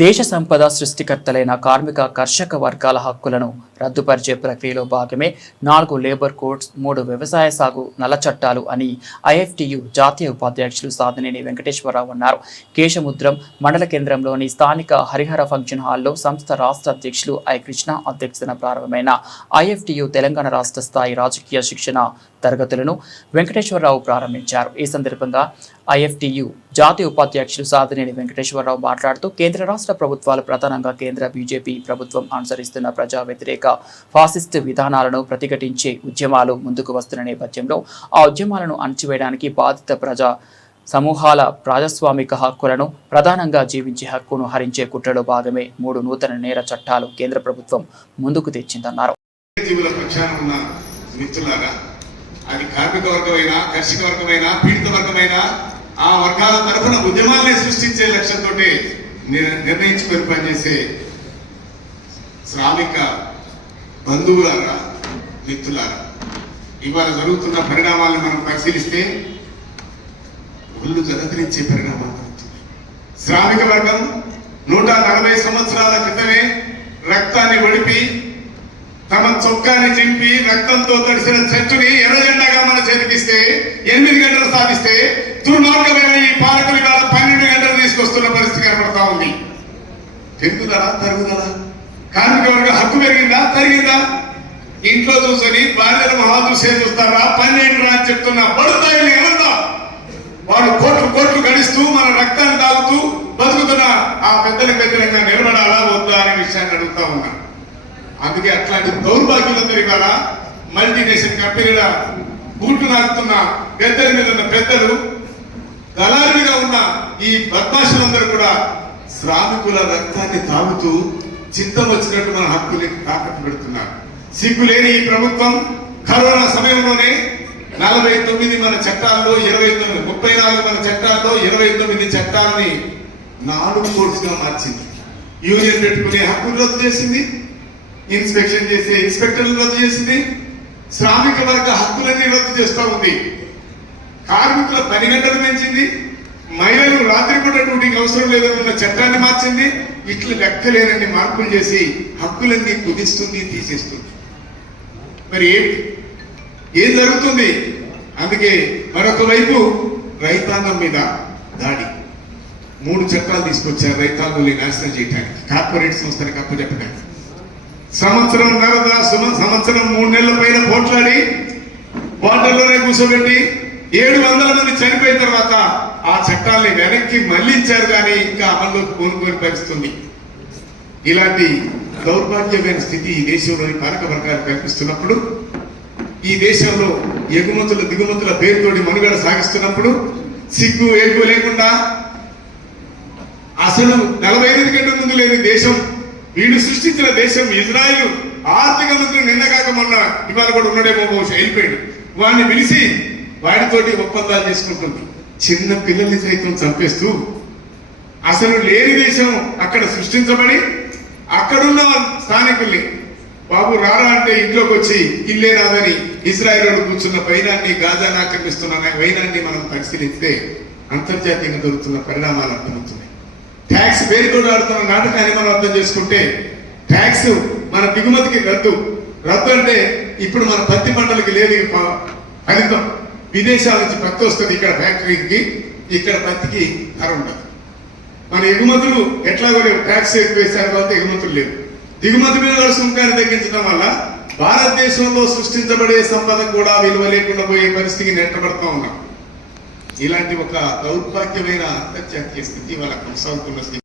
దేశ సంపద సృష్టికర్తలైన కార్మిక కర్షక వర్గాల హక్కులను రద్దుపరిచే ప్రక్రియలో భాగమే 4 లేబర్ కోడ్స్ 3 వ్యవసాయ సాగు నల్ల చట్టాలు అని ఐఎఫ్టియు జాతీయ ఉపాధ్యక్షులు సాధనేని వెంకటేశ్వరరావు అన్నారు. కేశముద్రం మండల కేంద్రంలోని స్థానిక హరిహర ఫంక్షన్ హాల్లో సంస్థ రాష్ట్ర అధ్యక్షులు ఐ కృష్ణ అధ్యక్షతన ప్రారంభమైన ఐఎఫ్టియు తెలంగాణ రాష్ట్ర స్థాయి రాజకీయ శిక్షణ తరగతులను వెంకటేశ్వరరావు ప్రారంభించారు. ఈ సందర్భంగా ఐఎఫ్టియు జాతీయ ఉపాధ్యక్షులు సాధనేని వెంకటేశ్వరరావు మాట్లాడుతూ కేంద్ర రాష్ట్ర ప్రభుత్వాలు ప్రధానంగా కేంద్ర బీజేపీ ప్రభుత్వం అనుసరిస్తున్న ప్రజా వ్యతిరేక ఫాసిస్ట్ విధానాలను ప్రతిఘటించే ఉద్యమాలు ముందుకు వస్తున్న నేపథ్యంలో ఆ ఉద్యమాలను అణచివేయడానికి బాధిత ప్రజా సమూహాల ప్రజాస్వామిక హక్కులను ప్రధానంగా జీవించే హక్కును హరించే కుట్రలో భాగమే 3 నూతన నేర చట్టాలు కేంద్ర ప్రభుత్వం ముందుకు తెచ్చిందన్నారు. అది కార్మిక వర్గమైనా కర్షక వర్గమైనా పీడిత వర్గమైనా ఆ వర్గాల తరఫున ఉద్యమాలనే సృష్టించే లక్ష్యంతో నిర్ణయించుకొని పనిచేసే శ్రామిక బంధువులారా మిత్రులారా, ఇవాళ జరుగుతున్న పరిణామాలను మనం పరిశీలిస్తే ఒళ్ళు జలధరించే పరిణామాలు జరుగుతున్నాయి. శ్రామిక వర్గం 140 సంవత్సరాల క్రితమే రక్తాన్ని ఒడిపి తమ చొక్కాని చింపి రక్తంతో తడిసిన చెట్టుని ఎర్రజెండాగా మన చేతికిస్తే 8 గంటలు సాధిస్తే దుర్మార్గమైన ఈ పాలకులు ఇవాళ 12 గంటలు తీసుకొస్తున్న పరిస్థితి కనబడతా ఉంది. పెరుగుదల తరుగుదల, కార్మిక వర్గ హక్కు పెరిగిందా తరిగిందా? ఇంట్లో చూసుకొని భార్యలు మహాదృశ్యం చూస్తారా 12 అని చెప్తున్నా బడుతాయిని ఏమన్నా వాడు కోట్లు గడిస్తూ మన రక్తాన్ని తాగుతూ బతుకుతున్న ఆ పెద్దలకు వ్యతిరేకంగా నిలబడాలా వద్దా అనే విషయాన్ని అడుగుతా ఉన్నా. అందుకే అట్లాంటి దౌర్భాగ్యులందరూ ఇవాళ మల్టీనేషనల్ కంపెనీల బూట్లు నాకుతున్న పెద్దల మీద ఉన్న పెద్దలు, దళారులుగా ఉన్న ఈ బద్మాషులందరూ కూడా శ్రామికుల రక్తాన్ని తాగుతూ చిత్తం వచ్చినట్టు మన హక్కుల్ని తాకట్టు పెడుతున్నారు. సిగ్గులేని ఈ ప్రభుత్వం కరోనా సమయంలోనే 49 మన చట్టాల్లో 34 మన చట్టాల్లో 29 చట్టాలని 4 కోర్సుగా మార్చింది. యూనియన్ పెట్టుకునే హక్కులు రద్దు చేసింది, ఇన్స్పెక్షన్ చేసే ఇన్స్పెక్టర్లు రద్దు చేసింది, శ్రామిక వర్గ హక్కులన్నీ రద్దు చేస్తూ ఉంది. కార్మికుల 10 గంటలు పెంచింది, మహిళలు రాత్రిపూట డ్యూటీకి అవసరం లేదన్న చట్టాన్ని మార్చింది. ఇట్లా లెక్కలేనన్ని మార్పులు చేసి హక్కులన్నీ కుదిస్తుంది, తీసేస్తుంది. మరి ఏం జరుగుతుంది? అందుకే మరొక వైపు రైతాంగం మీద దాడి. 3 చట్టాలు తీసుకొచ్చారు రైతాంగుల్ని నాశనం చేయడానికి, కార్పొరేట్ సంస్థలకు అప్పచెప్పడానికి. సంవత్సరం 3 నెలల పైన పోట్లాడి బార్డర్లోనే కూర్చోబెట్టి 700 మంది చనిపోయిన తర్వాత ఆ చట్టాలని వెనక్కి మళ్లించారు, కానీ ఇంకా అమల్లోకి కోరుకొని పరిస్థితుంది. ఇలాంటి దౌర్భాగ్యమైన స్థితి ఈ దేశంలోని పాలక వర్గాలు కల్పిస్తున్నప్పుడు, ఈ దేశంలో ఎగుమతుల దిగుమతుల పేరుతోటి మనుగడ సాగిస్తున్నప్పుడు సిగ్గు ఎగ్గు లేకుండా అసలు 45 గంటల ముందు లేని దేశం, వీడు సృష్టించిన దేశం ఇజ్రాయిల్ ఆర్థిక మంత్రి నిన్నగాక మొన్న ఇవాళ కూడా ఉన్నాడేమో బహుశా వెళ్ళిపోయాడు, వాడిని పిలిచి వాడితోటి ఒప్పందాలు చేసుకుంటుంది. చిన్న పిల్లల్ని సైతం చంపేస్తూ అసలు లేని దేశం అక్కడ సృష్టించబడి అక్కడున్న స్థానికుల్ని బాబు రారా అంటే ఇంట్లోకి వచ్చి ఇల్లే రాదని ఇజ్రాయిల్ కూర్చున్న వైనాన్ని, గాజాను ఆక్రమిస్తున్న వైనాన్ని మనం పరిశీలిస్తే అంతర్జాతీయంగా జరుగుతున్న పరిణామాలు అర్థమవుతున్నాయి. ట్యాక్స్ పేరుతో ఆడుతున్న నాటకాన్ని మనం అర్థం చేసుకుంటే, ట్యాక్స్ మన దిగుమతికి రద్దు అంటే ఇప్పుడు మన పత్తి పంటలకి లేదు ఫలితం. విదేశాల నుంచి పత్తి వస్తుంది ఇక్కడ ఫ్యాక్టరీకి, ఇక్కడ పత్తికి ధర ఉండదు. మన ఎగుమతులు ఎట్లాగో లేవు, ట్యాక్స్ ఎక్కువ వేశారు కాబట్టి ఎగుమతులు లేవు. దిగుమతి మీద సుంకాన్ని తగ్గించడం వల్ల భారతదేశంలో సృష్టించబడే సంపద కూడా విలువ లేకుండా పోయే పరిస్థితికి నెట్టబడతా ఉన్నాం. ఇలాంటి ఒక దౌర్భాగ్యమైన అంతర్జాతీయ స్థితి వాళ్ళ కొనసాగుతున్న స్థితి.